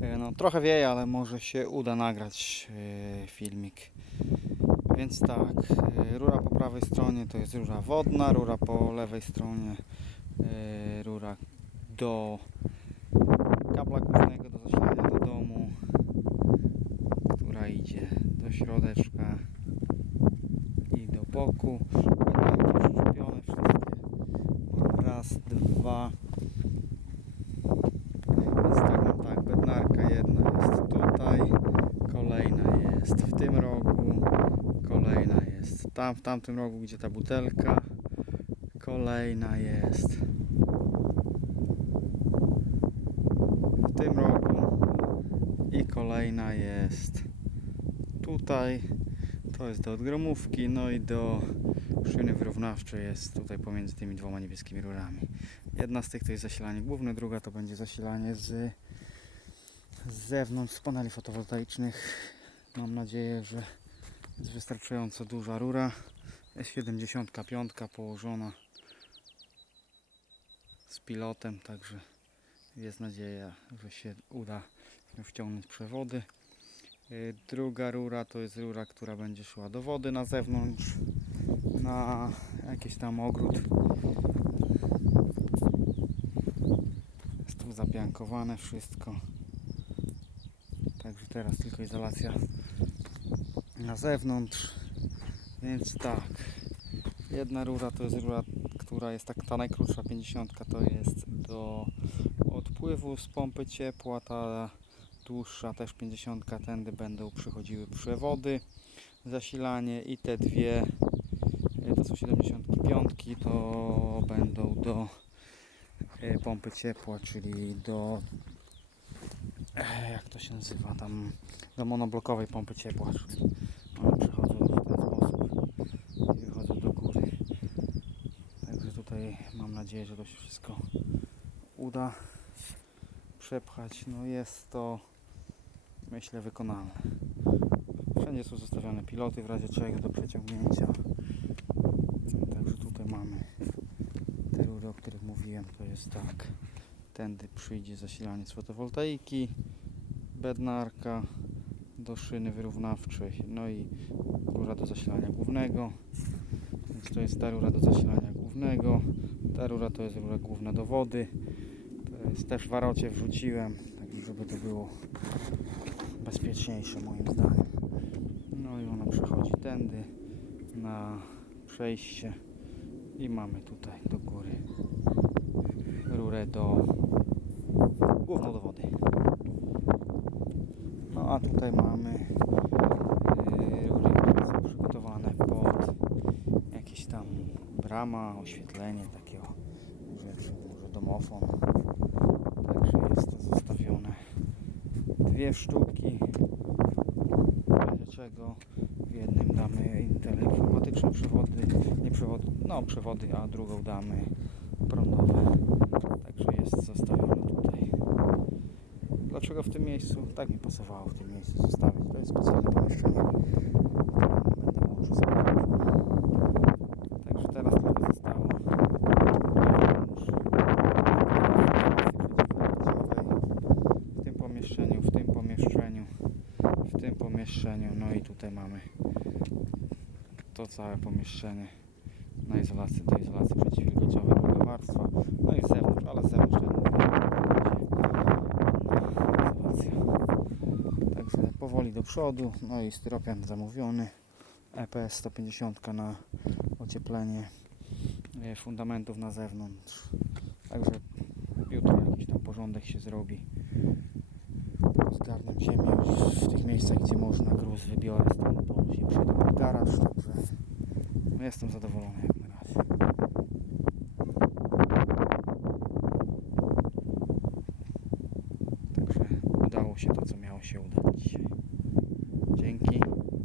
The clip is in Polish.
E, no, trochę wieje, ale może się uda nagrać e, filmik. Więc tak, e, rura po prawej stronie to jest rura wodna, rura po lewej stronie rura do kabla głównego do zasilania do domu, która idzie do środeczka i do boku. Będą wszystkie. Raz, dwa. Więc tak, mam tak, bednarka jedna jest tutaj, kolejna jest w tym rogu, kolejna jest tam, w tamtym rogu, gdzie ta butelka, kolejna jest w tym rogu i kolejna jest tutaj. To jest do odgromówki, no i do szyny wyrównawczej jest tutaj pomiędzy tymi dwoma niebieskimi rurami. Jedna z tych to jest zasilanie główne, druga to będzie zasilanie z, z zewnątrz, z paneli fotowoltaicznych. Mam nadzieję, że jest wystarczająco duża rura. Jest 75 położona z pilotem, także jest nadzieja, że się uda wciągnąć przewody. Y, Druga rura to jest rura, która będzie szła do wody na zewnątrz, na jakiś tam ogród. Jest tu zapiankowane wszystko. Także teraz tylko izolacja na zewnątrz. Więc tak. Jedna rura to jest rura, która jest tak ta najkrótsza 50 to jest do odpływu z pompy ciepła, ta dłuższa też 50 tędy będą przychodziły przewody zasilanie i te dwie e, to są 75 to będą do e, pompy ciepła, czyli do e, jak to się nazywa tam do monoblokowej pompy ciepła, czyli one przechodzą w ten sposób i wychodzą do góry. Także tutaj mam nadzieję, że to się wszystko uda przepchać. No jest to myślę wykonalne. Wszędzie są zostawione piloty w razie czego do przeciągnięcia. Także tutaj mamy te rury, o których mówiłem. To jest tak. Tędy przyjdzie zasilanie z fotowoltaiki, bednarka do szyny wyrównawczej, no i rura do zasilania głównego. Więc to jest ta rura do zasilania głównego. Ta rura to jest rura główna do wody. To jest też warocie wrzuciłem, tak żeby to było bezpieczniejsze moim zdaniem. No i ona przechodzi tędy na przejście i mamy tutaj do góry rurę do główną do wody. No a tutaj mamy brama, oświetlenie takiego rzeczy, może domofon. Także jest to zostawione dwie sztuki w razie czego w jednym damy teleinformatyczne przewody, nie przewody, no przewody, a drugą damy prądowe. Także jest zostawione tutaj. Dlaczego w tym miejscu? Tak mi pasowało w tym miejscu zostawić. To jest specjalne pomieszczenie, które będę łączył z podłogą. Także teraz tylko zostało wewnątrz w tym pomieszczeniu, w tym pomieszczeniu, w tym pomieszczeniu, no i tutaj mamy to całe pomieszczenie na izolację, do izolacji przeciwwilgotniowej druga warstwa, no i z zewnątrz, ale z zewnątrz izolacja. Także powoli do przodu, no i styropian zamówiony, EPS 150 na ocieplenie e, fundamentów na zewnątrz. Także jutro jakiś tam porządek się zrobi. Zgarnę ziemię w tych miejscach, gdzie można, gruz wybiorę stąd, bo się przyjdę na garaż, także no jestem zadowolony jak na razie. Także udało się to, co miało się udać.